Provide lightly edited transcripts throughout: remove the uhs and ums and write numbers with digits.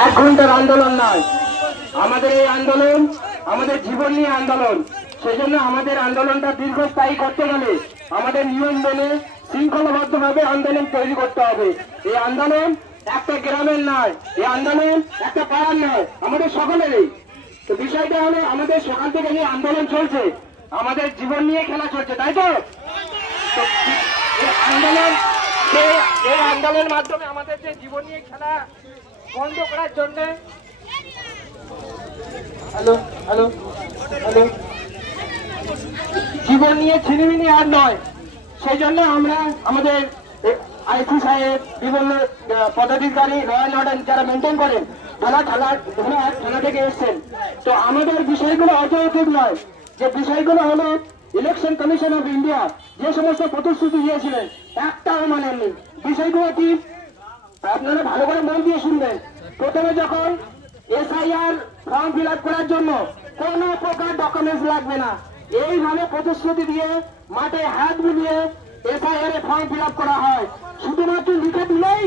এক ঘন্টার আন্দোলন নয়, আমাদের এই আন্দোলন আমাদের জীবন নিয়ে আন্দোলন। সেজন্য আমাদের আন্দোলনটা দীর্ঘস্থায়ী করতে গেলে আমাদের নিয়ম মেনে শৃঙ্খলাবদ্ধভাবে আন্দোলন তৈরি করতে হবে। এই আন্দোলন একটা গ্রামের নয়, এই আন্দোলন একটা পাড়ার নয়, আমাদের সকলেরই। তো বিষয়টা হলো আমাদের সকাল থেকে যে আন্দোলন চলছে, আমাদের জীবন নিয়ে খেলা চলছে, তাই তো? এই আন্দোলনের মাধ্যমে আমাদের যে জীবন নিয়ে খেলা বন্ধ করার জন্য হ্যালো হ্যালো হ্যালো জীবন নিয়ে ছিনিমিনি আর নয়। সেই জন্য আমরা আমাদের আইসি সাহেব, বিভিন্ন পদাধিকারী, ল অ্যান্ড অর্ডার যারা মেনটেন করেন, থানা থেকে এসছেন। তো আমাদের বিষয়গুলো অযৌক্তিক নয়, যে বিষয়গুলো হলো ইলেকশন কমিশন অফ ইন্ডিয়া যে সমস্ত প্রতিশ্রুতি দিয়েছিলেন একটাও মানেননি। বিষয়গুলো কি আপনারা ভালো করে মন দিয়ে শুনবেন। প্রথমে যখন এসআইআর ফর্ম ফিল আপ করার জন্য কোনো প্রকার ডকুমেন্টস লাগবে না, এইভাবে প্রতিশ্রুতি দিয়ে মাঠে হাত বুলিয়ে এসআইআর ফর্ম ফিল আপ করা হয়। শুধুমাত্র লিখে দিলেই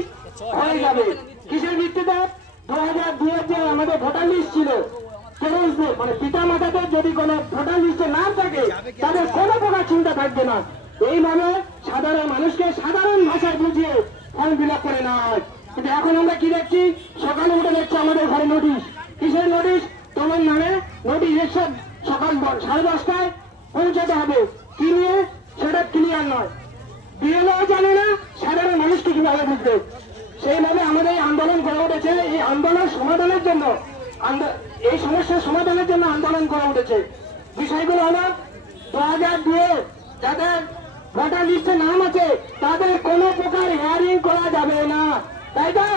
হয়ে যাবে। কিসের ভিত্তিতে? 2002 যে আমাদের ভোটার লিস্ট ছিল, মানে পিতা মাতাদের যদি কোনো ভোটার লিস্টে নাম থাকে তাদের কোনো প্রকার চিন্তা থাকবে না। এইভাবে সাধারণ মানুষকে সাধারণ ভাষায় বুঝিয়ে ফর্ম ফিল আপ করে নেওয়া হয়। কিন্তু এখন আমরা কি দেখছি? সকালে উঠে দেখছি আমাদের ঘরে নোটিশ। কিসের নোটিশ? তোমার নামে নোটিশ এসে সকাল 10:30টায় পৌঁছাতে হবে। কি নিয়ে? সেটা ক্লিয়ার নয়। বিএলও জানে না সাধারণ মানুষকে কিভাবে বুঝবে। সেইভাবে আমাদের এই আন্দোলন গড়ে উঠেছে। এই আন্দোলন সমাধানের জন্য, এই সমস্যার সমাধানের জন্য আন্দোলন গড়ে উঠেছে। বিষয়গুলো হলো 2002 যাদের ভোটার লিস্টে নাম আছে তাদের কোনো প্রকার হিয়ারিং করা যাবে না, তাই তো?